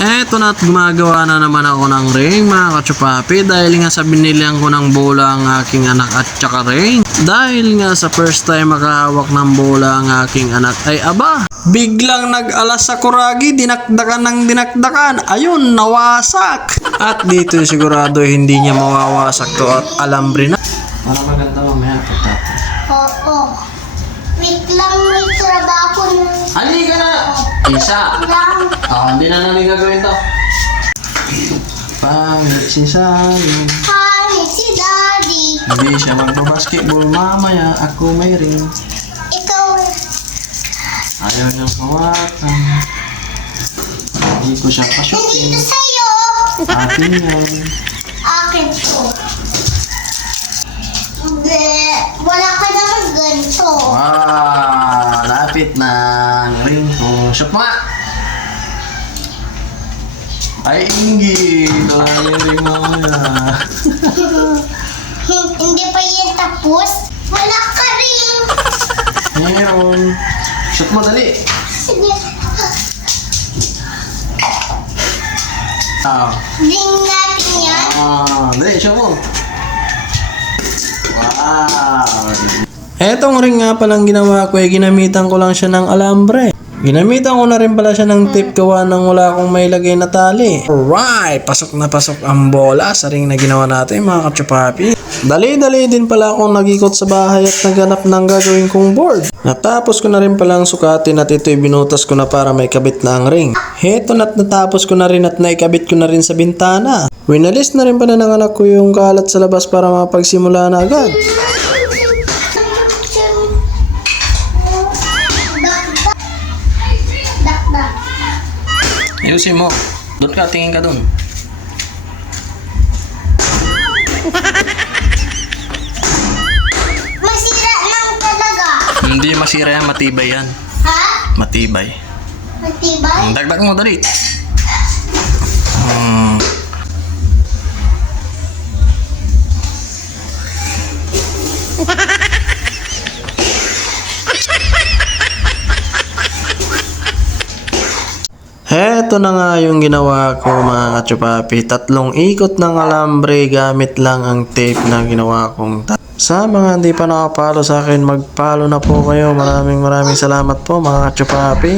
Eto na't gumagawa na naman ako ng ring mga kachupapi dahil nga sa binilihan ko ng bola ang aking anak at saka ring. Dahil nga sa first time makahawak ng bola ang aking anak ay aba, biglang nag-alas sa kuragi, dinakdakan ng dinakdakan, ayun, nawasak. At dito sigurado hindi niya mawawasak to at alambre na. Para maganda mamaya pagtapos. Oo. Wait lang, may trabaho na. Halika na! Isa! Hindi na namin gagawin to. Pangit si Sayo. Hi, si Daddy. Hindi siya magbabasketball mamaya. Ako may ring. Ikaw. Ayaw niyang hawakan. Hindi ko siya Hindi pasukin. to sa'yo. Atin yan. Akin to. Hindi. Wala ka naman ganito. Wow! Lapit na ang ring ko. Shoot mo nga! Ay, Inggi! Wala yung ring mamaya. Hindi pa yan tapos. Wala ka rin. Ngayon. Shoot mo, dali! Sige. Ring natin yan. Dali, shoot mo! Wow! Etong ring nga palang ginawa ko ay ginamitan ko lang siya ng alambre. Ginamitan ko na rin pala siya ng tape gawa nang wala akong may lagay na tali. Alright! Pasok na pasok ang bola sa ring na ginawa natin mga kachupapi. Dali-dali din pala akong nag-ikot sa bahay at naghanap ng gagawin kong board. Natapos ko na rin palang sukatin at ito'y binutas ko na para may kabit na ang ring. Heto na't natapos ko na rin at naikabit ko na rin sa bintana. Winalis na rin pala ng anak ko yung kalat sa labas para mapagsimula na agad. Ayusin mo. Doon ka, tingin ka doon. Masira lang talaga. Hindi masira yan, matibay yan. Ha? Matibay. Matibay? Dagdag mo, dali. Heto na nga yung ginawa ko mga kachupapi. 3 ikot ng alambre gamit lang ang tape na ginawa kong Sa mga hindi pa nakapalo sa akin, magpalo na po kayo. Maraming salamat po mga kachupapi.